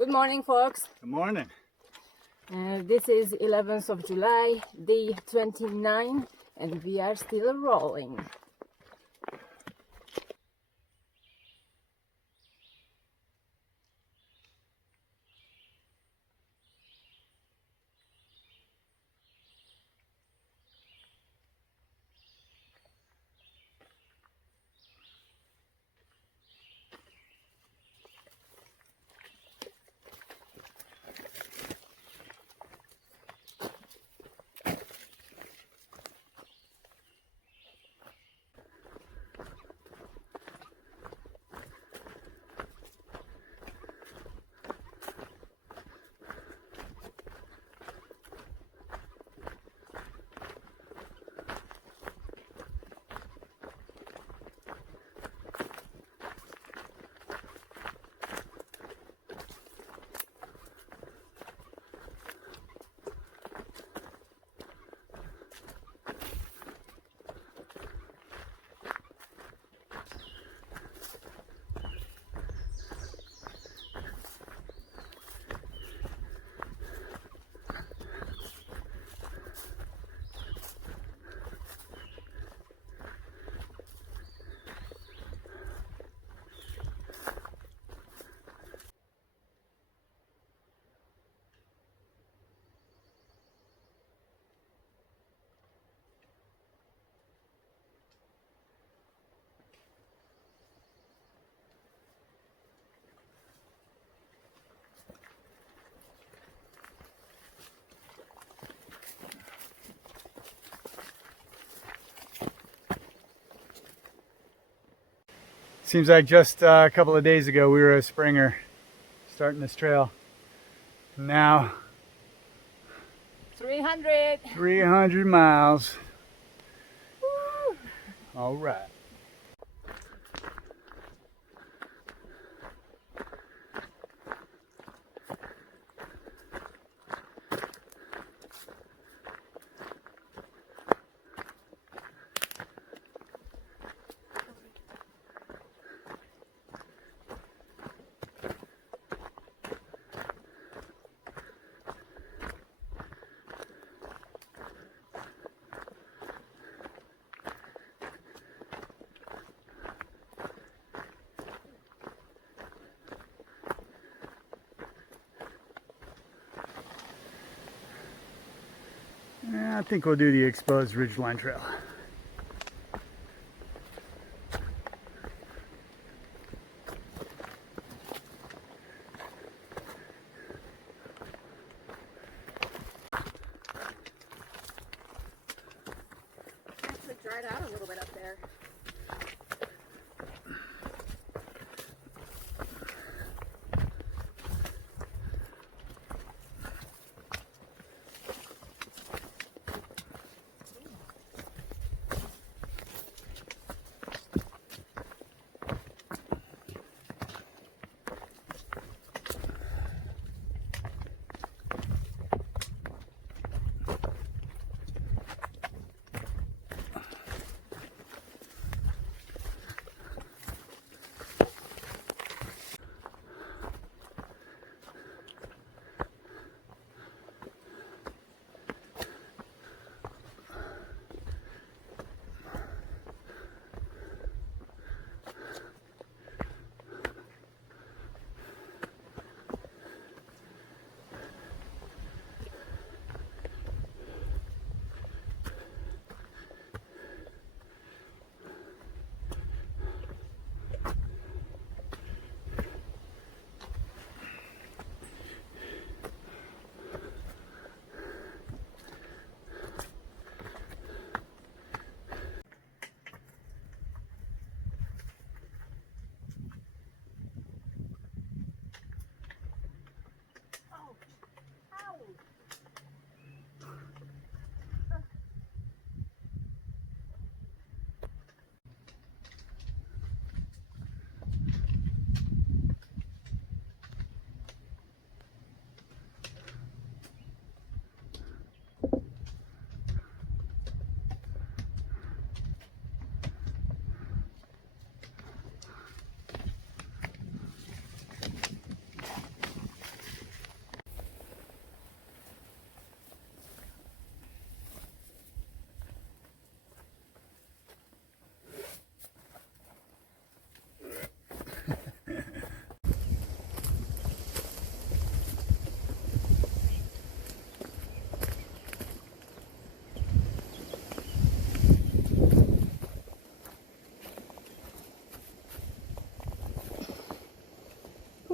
Good morning, folks. Good morning. This is 11th of July, day 29, and we are still rolling. Seems like just a couple of days ago we were a Springer starting this trail. Now 300 miles. Woo! All right. I think we'll do the exposed ridgeline trail. Actually dried out a little bit up there.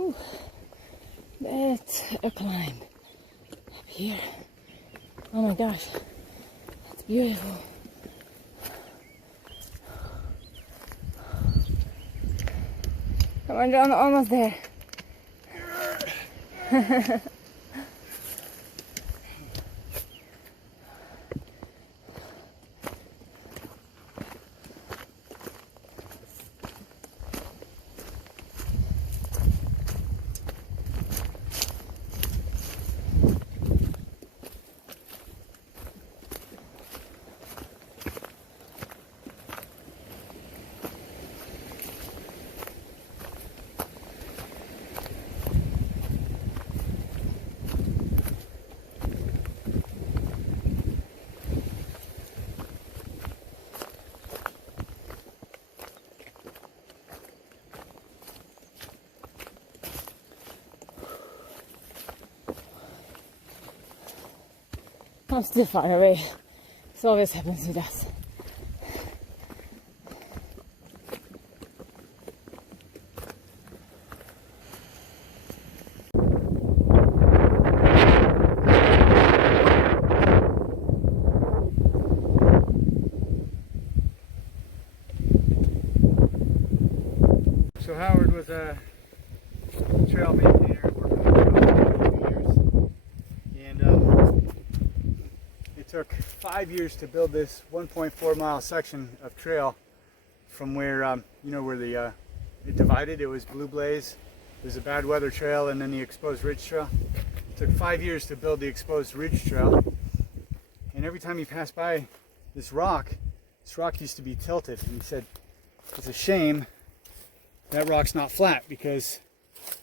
Whew. That's a climb up here. Oh my gosh, it's beautiful. Come on, John, almost there. I'm still far away. This always happens with us. So Howard was a trail maintainer working on the trail for 20 years. And it took 5 years to build this 1.4 mile section of trail from where, you know, where the it divided. It was Blue Blaze, there's a bad weather trail, and then the exposed ridge trail. It took 5 years to build the exposed ridge trail. And every time he passed by this rock used to be tilted. And he said, it's a shame that rock's not flat, because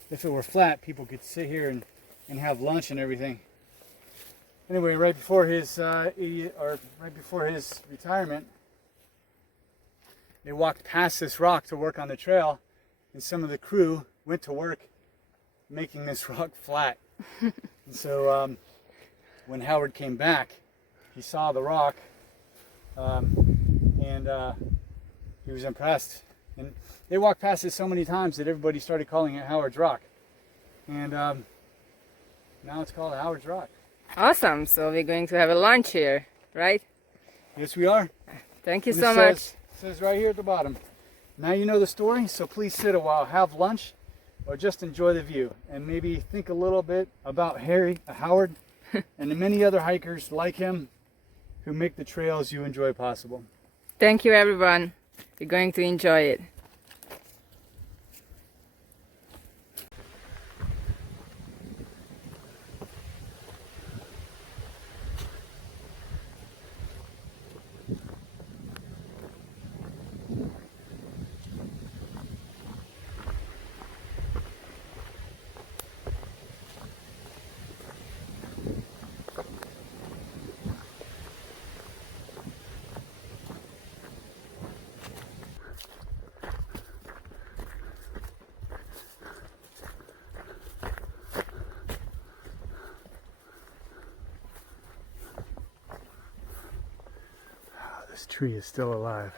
if it were flat, people could sit here and have lunch and everything. Anyway, right before his retirement, they walked past this rock to work on the trail, and some of the crew went to work making this rock flat. And so when Howard came back, he saw the rock, and he was impressed. And they walked past it so many times that everybody started calling it Howard's Rock. And now it's called Howard's Rock. Awesome. So we're going to have a lunch here, right? Yes, we are. Thank you And so much. It says right here at the bottom, now you know the story, so please sit a while, have lunch, or just enjoy the view. And maybe think a little bit about Howard, and the many other hikers like him who make the trails you enjoy possible. Thank you, everyone. We're going to enjoy it. This tree is still alive.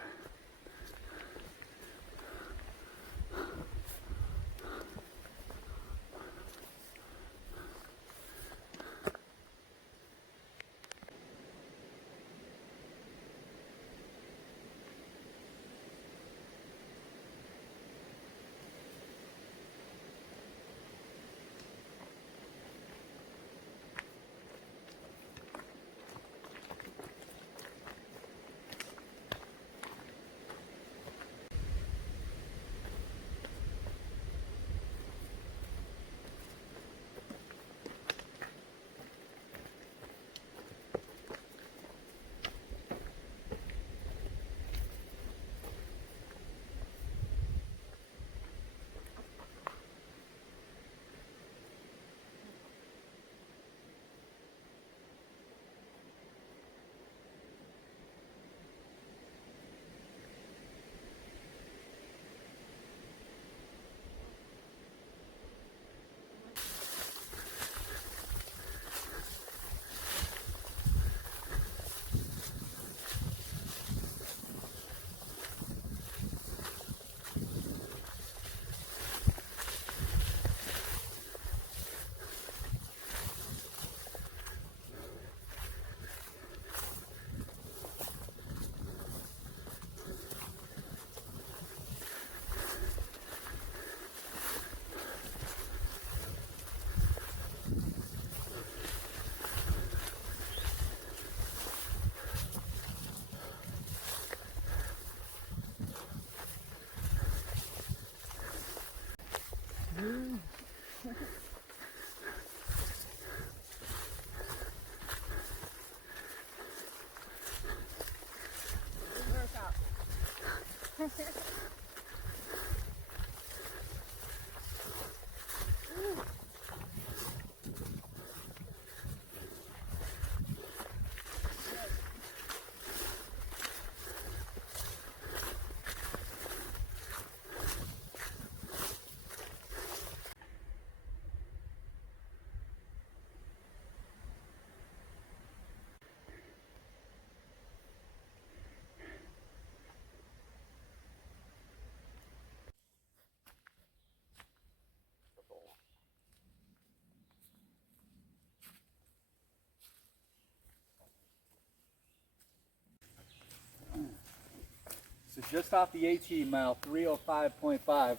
So just off the AT mile 305.5 are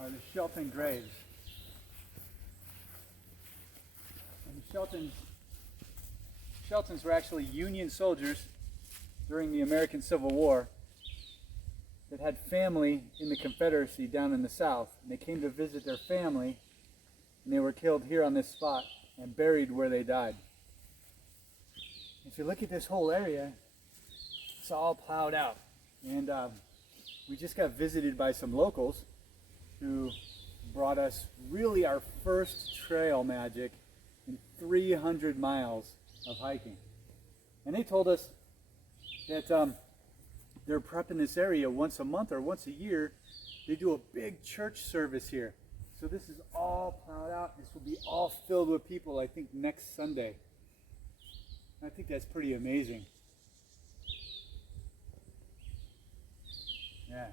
the Shelton Graves. And the Sheltons were actually Union soldiers during the American Civil War that had family in the Confederacy down in the South. And they came to visit their family, and they were killed here on this spot and buried where they died. If you look at this whole area, it's all plowed out. And we just got visited by some locals who brought us really our first trail magic in 300 miles of hiking. And they told us that they're prepping this area once a month or once a year. They do a big church service here. So this is all plowed out. This will be all filled with people, I think, next Sunday. I think that's pretty amazing. Yeah,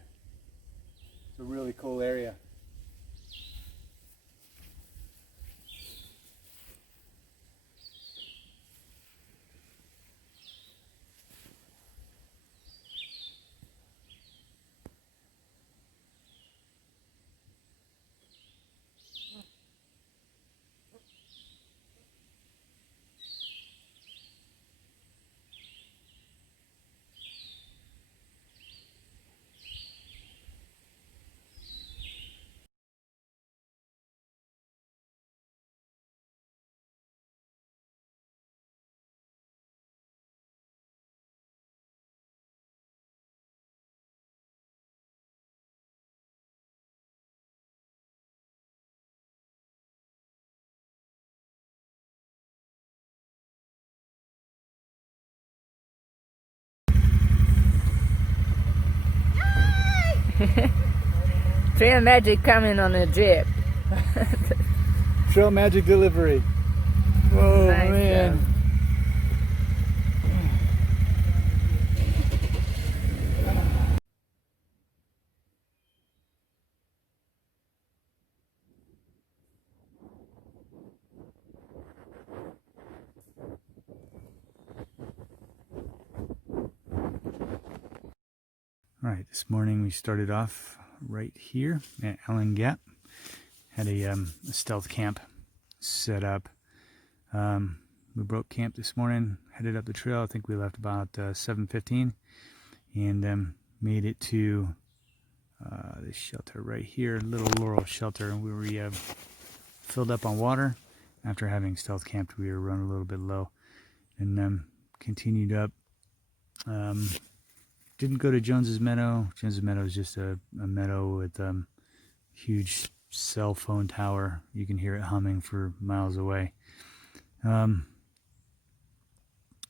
it's a really cool area. Trail magic coming on a jeep. Trail magic delivery. Whoa, Nice man. job. All right, this morning we started off right here at Allen Gap. Had a stealth camp set up. We broke camp this morning, headed up the trail. I think we left about 7:15, and made it to this shelter right here, little Laurel shelter, where we filled up on water. After having stealth camped, we were running a little bit low, and continued up. Didn't go to Jones's Meadow. Jones's Meadow is just a meadow with huge cell phone tower. You can hear it humming for miles away.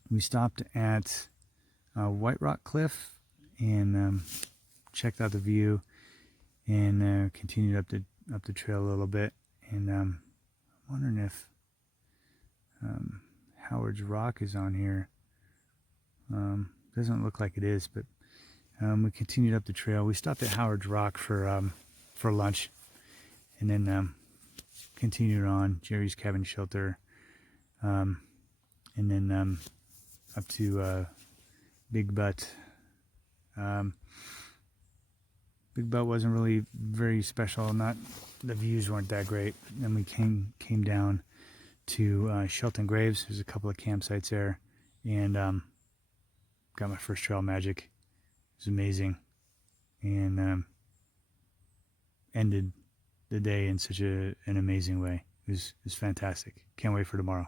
We stopped at White Rock Cliff and checked out the view, and continued up the trail a little bit. And I'm wondering if Howard's Rock is on here. Doesn't look like it is, but we continued up the trail. We stopped at Howard's Rock for lunch, and then continued on Jerry's Cabin Shelter, and then up to Big Butt. Big Butt wasn't really very special. The views weren't that great. Then we came down to Shelton Graves. There's a couple of campsites there, and got my first trail magic. It was amazing, and ended the day in such an amazing way. It was fantastic. Can't wait for tomorrow.